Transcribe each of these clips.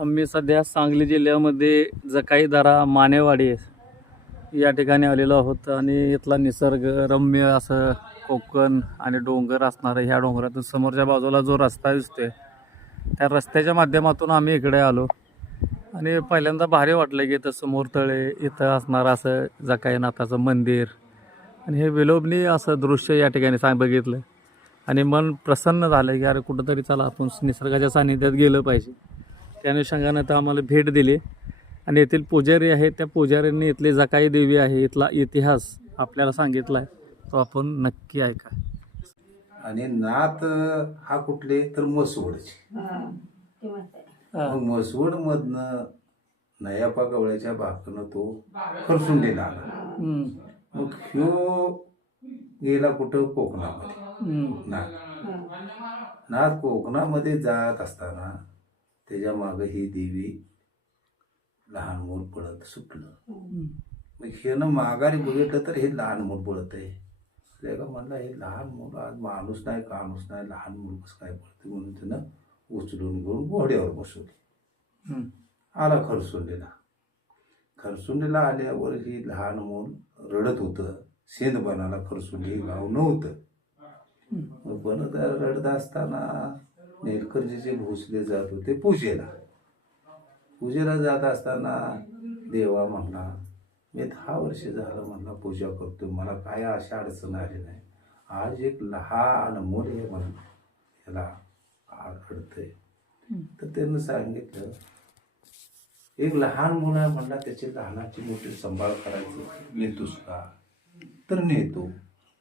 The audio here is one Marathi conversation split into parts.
आम्ही सध्या सांगली जिल्ह्यामध्ये जकाईदारा मानेवाडी या ठिकाणी आलेलो आहोत आणि इथला निसर्ग रम्य असं कोकण आणि डोंगर असणारं ह्या डोंगरातून समोरच्या बाजूला जो रस्ता दिसतोय त्या रस्त्याच्या माध्यमातून आम्ही इकडे आलो आणि पहिल्यांदा भारी वाटलं की इथं समोर तळे इथं असणारं असं जकाईनाथाचं मंदिर आणि हे विलोभनीय असं दृश्य या ठिकाणी बघितलं आणि मन प्रसन्न झालं की अरे कुठंतरी चला आपण निसर्गाच्या सानिध्यात गेलं पाहिजे. त्या अनुषंगानं तर आम्हाला भेट दिली आणि येथील पुजारी आहे त्या पुजाऱ्यांनी इथली जकाई देवी आहे इथला इतिहास आपल्याला सांगितला आहे तो आपण नक्की ऐका. आणि नात हा कुठले तर मसवडचे. मग मसवड मधनं नयापा गवळ्याच्या भाकनं तो खरसुंडीला आला. मग ह्यो गेला कुठं कोकणामध्ये. नाथ कोकणामध्ये जात असताना त्याच्या मागे ही देवी लहान मूल पळत सुटलं. मग ह्यानं माघारी बघितलं तर हे लहान मूल पळत आहे का म्हणलं हे लहान मूल आज माणूस नाही काणूस नाही लहान मूल कसं काय पळते म्हणून त्यानं उचलून घेऊन घोड्यावर बसवली. आला खरसुंडीला आल्यावर ही लहान मूल रडत होतं. सेंदबनाला खरसुंडी हे गाव नव्हतं. मग बनत रडत असताना नीलकंठीचे भोसले जात होते पूजेला जात असताना देवा म्हणला मी 10 वर्ष झालं म्हणला पूजा करतो मला काय अशा अडचण आली नाही. आज एक लहान मूल आहे म्हणून याला अडतंय. तर त्यानं सांगितलं एक लहान मुल आहे म्हणला त्याची लहानाची मोठी सांभाळ करायची नेतोस का तर नेतो.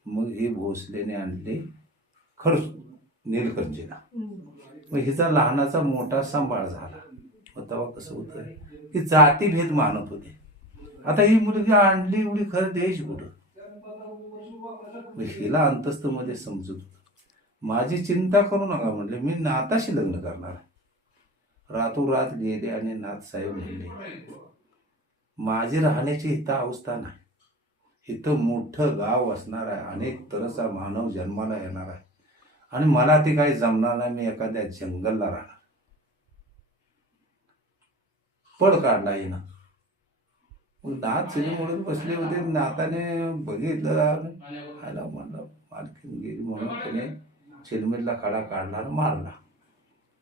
मग हे भोसलेने आणले नीलकंठीला. मग हिचा लहानाचा मोठा सांभाळ झाला. मग तेव्हा कसं होतं की जातीभेद मानत होते. आता ही मुलगी आणली एवढी खरं द्यायची कुठं. मग हिला अंतस्तमध्ये समजत होतं माझी चिंता करू नका म्हणले मी नाताशी लग्न करणार. रातोरात गेले आणि नाथसाहेब म्हणले माझी राहण्याची इथं अवस्था नाही. इथं मोठं गाव असणार आहे अनेक तऱ्हेचा मानव जन्माला येणार आहे आणि मला ते काही जमणार नाही. मी एखाद्या जंगलला राहणार. पड काढला येणं. मग नाथ चिलीमुळे बसले होते. नाताने बघितलं आला म्हणलं मालकीन गेली म्हणून त्याने चिलमीला खडा काढला आणि मारला.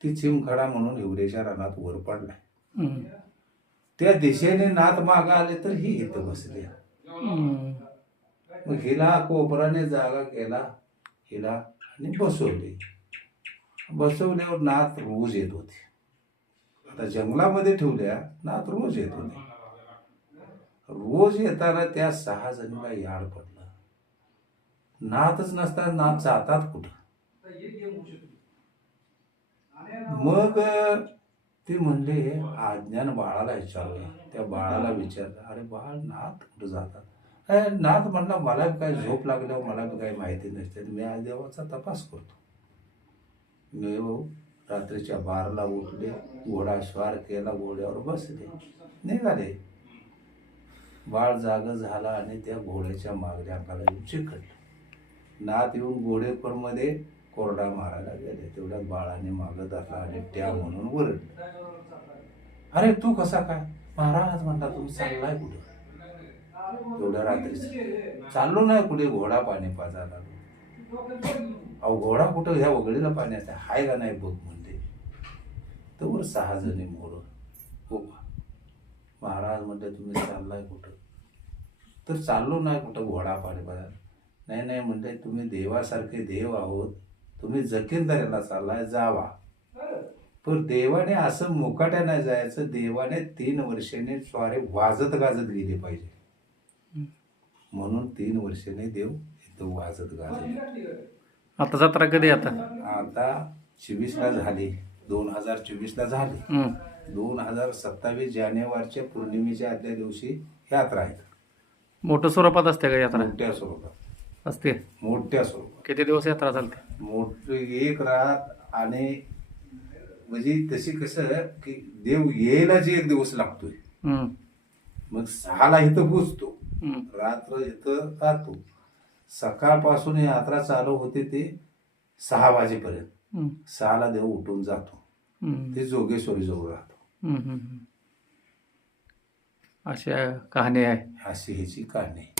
ती चिमखडा म्हणून हिवरेच्या रानात वर पडलाय. त्या दिशेने नाथ माग आले तर ही इथं बसली. मग हिला कोपराने जागा केला हिला आणि बसवल्यावर नाथ रोज येत होते. आता जंगलामध्ये ठेवल्या नाथ रोज येत होते. रोज येताना त्या 6 जणीला याड पडलं. नाथच नसताना नाथ जातात कुठं. मग ते म्हणले आज्ञान बाळाला विचारलं. त्या बाळाला विचारलं अरे बाळ नाथ कुठं जातात. नाथ म्हणला मला काय झोप लागल्यावर मला काही माहिती नसते मी आज देवाचा तपास करतो. मी रात्रीच्या 12ला उठले घोडा स्वार केला घोड्यावर बसले निघाले. बाळ जाग झाला आणि त्या घोड्याच्या मागल्या अंगाला येऊन चिकटलं. नाथ येऊन घोडेपरमध्ये कोरडा मारायला गेले. तेवढ्यात बाळाने मागं धरला आणि त्या म्हणून वरडले अरे तू कसा काय. महाराज म्हणला तुम्ही चाललाय कुठं. एवढ्या रात्रीच चाललो नाही कुठे घोडा पाणी पाजायला. अहो घोडा कुठं ह्या वगळीला पाण्यात हाय का नाही बघ म्हणते. तर वर 6 जणी मोर हो महाराज म्हणले तुम्ही चाललाय कुठं. तर चाललो नाही कुठं घोडा पाणी पाजायला. नाही म्हणले तुम्ही देवासारखे देव आहोत तुम्ही जखीनदारीला चाललाय जावा. पण देवाने असं मुकाट्या नाही जायचं. देवाने 3 वर्षांनी स्वारे वाजत गाजत गेले पाहिजे म्हणून 3 वर्षांनी देव इथं वाजत गाजत. आता जत्रा कधी आता 24ला झाली 2024ला झाली. 2027 जानेवारीच्या पौर्णिमेच्या आदल्या दिवशी यात्रा आहे. मोठ्या स्वरूपात असते का यात्रा. मोठ्या स्वरूपात असते. मोठ्या स्वरूपात. किती दिवस यात्रा चालते. मोठी एक रात आणि म्हणजे तशी कसं की देव यायला जे 1 दिवस लागतोय. मग 6ला इथं पोचतो रात्र इथं राहतो. सकाळपासून यात्रा चालू होते ते 6 वाजेपर्यंत. 6ला देव उठून जातो. ते जोगेश्वरी जवळ राहतो. हम्म, हम्म, हम्म. अशा कहाणी आहे. अशी ह्याची कहाणी.